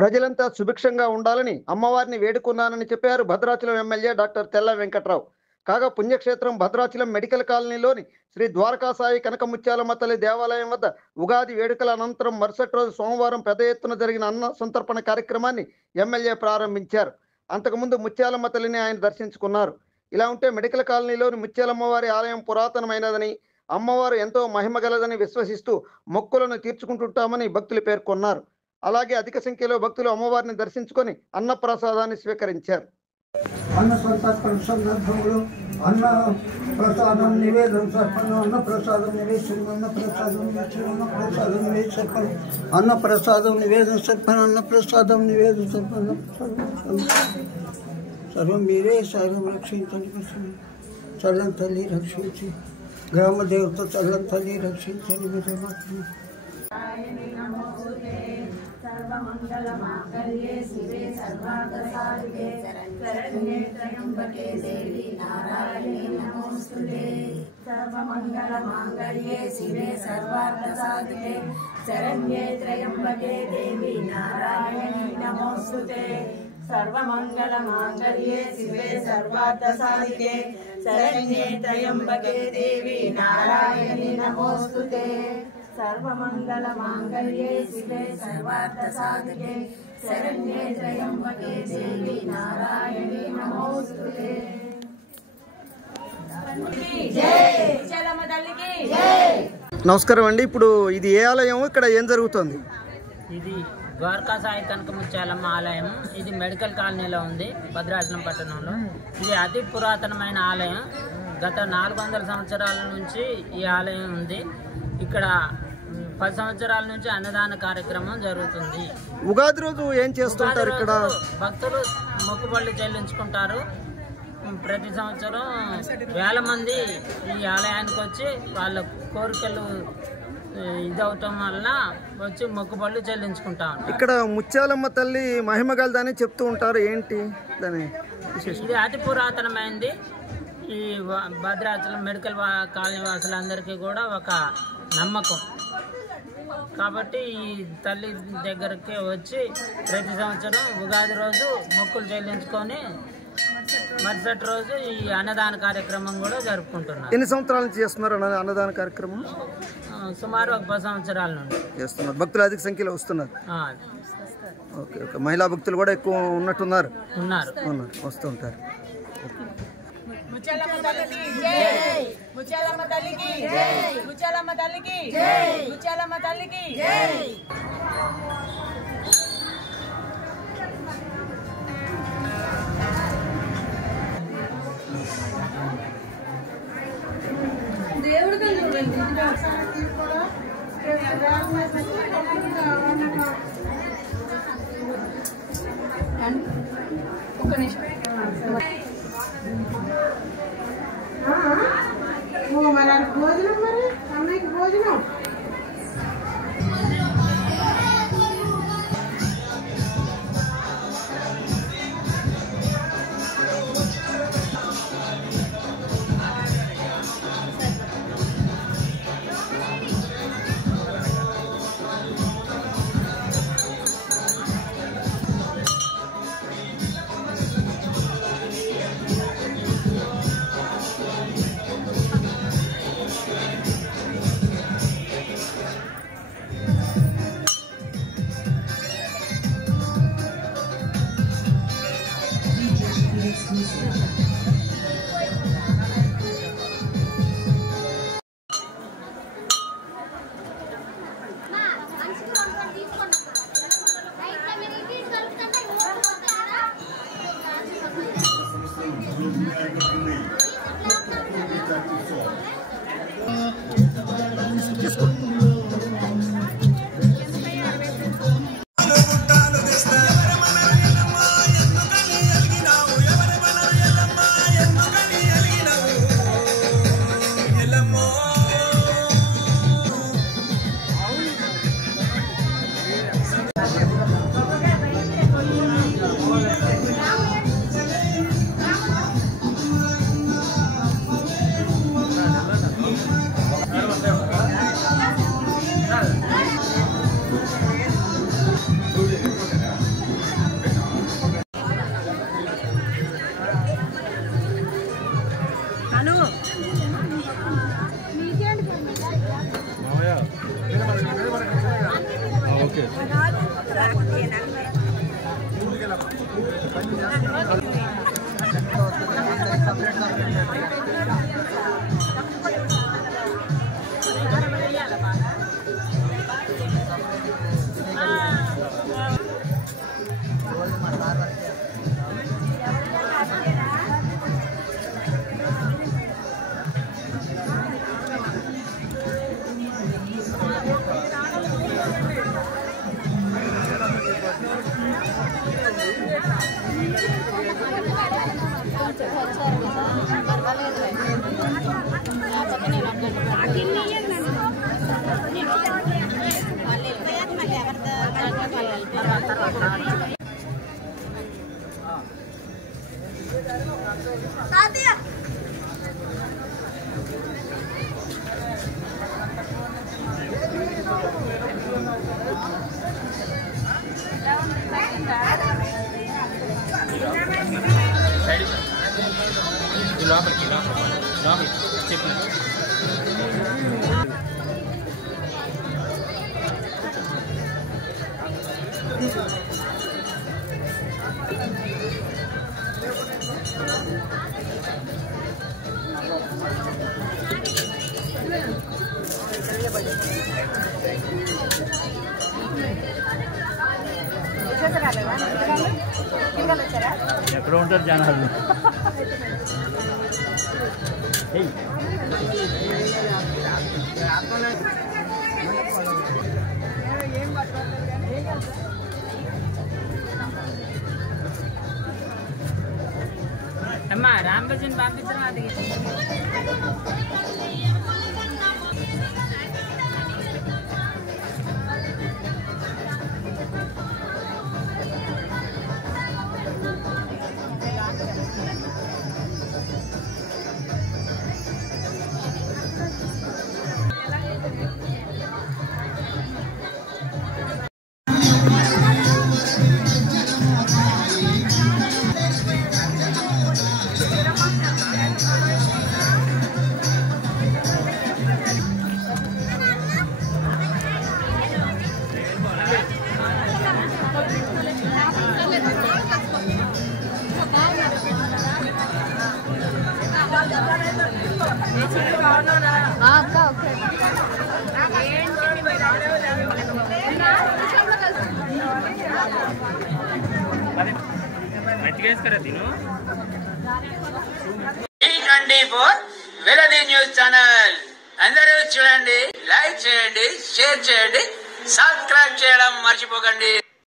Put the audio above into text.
ప్రజలంతా సుభిక్షంగా ఉండాలని అమ్మవారిని వేడుకున్నానని చెప్పారు భద్రాచలం ఎమ్మెల్యే డాక్టర్ తెల్ల వెంకట్రావు. కాగా పుణ్యక్షేత్రం భద్రాచలం మెడికల్ కాలనీలోని శ్రీ ద్వారకాసాయి కనక ముత్యాలమ్మ తల్లి దేవాలయం వద్ద ఉగాది వేడుకల అనంతరం మరుసటి రోజు సోమవారం పెద్ద ఎత్తున జరిగిన అన్న సంతర్పణ కార్యక్రమాన్ని ఎమ్మెల్యే ప్రారంభించారు. అంతకుముందు ముత్యాలమ్మ తల్లిని ఆయన దర్శించుకున్నారు. ఇలా ఉంటే మెడికల్ కాలనీలోని ముత్యాలమ్మవారి ఆలయం పురాతనమైనదని, అమ్మవారు ఎంతో మహిమగలదని విశ్వసిస్తూ మొక్కులను తీర్చుకుంటుంటామని భక్తులు పేర్కొన్నారు. అలాగే అధిక సంఖ్యలో భక్తులు అమ్మవారిని దర్శించుకొని అన్నప్రసాదాన్ని స్వీకరించారు. అన్న సంతర్పణ సందర్భంలో అన్న ప్రసాదం నివేదన సర్పణ అన్న ప్రసాదం నివేశనం అన్న ప్రసాదం అన్న ప్రసాదం నివేశన అన్న ప్రసాదం నివేదన సర్పణ అన్న ప్రసాదం నివేదన సర్పణ సర్వం మీరే సర్వం రక్షించండి. చల్లని తల్లి రక్షించి గ్రామ దేవత చల్లని తల్లి రక్షించండి. మీరే మాత్రం सर्वमंगलमांगल्ये शिवे सर्वार्थसाधिके शरण्ये त्र्यंबके देवी नारायणी नमोस्तुते। सर्वमंगलमांगल्ये शिवे सर्वार्थसाधिके शरण्ये त्र्यंबके देवी नारायणी नमोस्तुते। सर्वमंगलमांगल्ये शिवे सर्वार्थसाधिके शरण्ये त्र्यंबके देवी नारायणी नमोस्तुते। सर्वमंगलमांगल्ये शिवे सर्वार्थसाधिके शरण्ये त्र्यंबके देवी नारायणी नमोस्तुते। నమస్కారం అండి. ఇప్పుడు ఇది ఏ ఆలయం, ఇక్కడ ఏం జరుగుతుంది? ఇది ద్వారకాసాయి కనక ముత్యాలమ్మ ఆలయం. ఇది మెడికల్ కాలనీలో ఉంది, భద్రాచలం పట్టణంలో. ఇది అతి పురాతనమైన ఆలయం. గత 400 సంవత్సరాల నుంచి ఈ ఆలయం ఉంది. ఇక్కడ 10 సంవత్సరాల నుంచి అన్నదాన కార్యక్రమం జరుగుతుంది. ఉగాది రోజు ఏం చేస్తుంటారు? ఇక్కడ భక్తులు మొక్కుబళ్ళు చెల్లించుకుంటారు. ప్రతి సంవత్సరం వేల మంది ఈ ఆలయానికి వచ్చి వాళ్ళ కోరికలు ఇదవటం వలన వచ్చి మొక్కుబళ్ళు చెల్లించుకుంటా ఉంటారు. ఇక్కడ ముత్యాలమ్మ తల్లి మహిమగలదని చెప్తూ ఉంటారు. ఏంటి దాని విశేషం? ఇది అతి పురాతనమైనది. ఈ భద్రాచలం మెడికల్ కాలనీ వాసులందరికీ కూడా ఒక నమ్మకం కాబట్టి ఈ తల్లి దగ్గరికి వచ్చి ప్రతి సంవత్సరం ఉగాది రోజు మొక్కులు చెల్లించుకొని మరుసటి రోజు ఈ అన్నదాన కార్యక్రమం కూడా జరుపుకుంటున్నారు. ఎన్ని సంవత్సరాల నుంచి చేస్తున్నారు అన్నదాన కార్యక్రమం? సుమారు ఒక 10 సంవత్సరాల నుండి చేస్తున్నారు. భక్తులు అధిక సంఖ్యలో వస్తున్నారు. Okay okay. మహిళా భక్తులు కూడా ఎక్కువ ఉన్నట్టున్నారు. ఉన్నారు, వస్తుంటారు. ముత్యాలమ్మ తల్లికి జై, ముత్యాలమ్మ తల్లికి జై, ముత్యాలమ్మ తల్లికి జై, ముత్యాలమ్మ తల్లికి జై. దేవుడు ఒక నిమిషం మరి భోజనం, మరి అన్నయ్యకి భోజనం. ఎక్కడ ఉంటారు జనాలు? అమ్మా రాంబజన్ పంపించడం అది వెలది న్యూస్ ఛానల్ అందరూ చూడండి, లైక్ చేయండి, షేర్ చేయండి, సబ్స్క్రైబ్ చేయడం మర్చిపోకండి.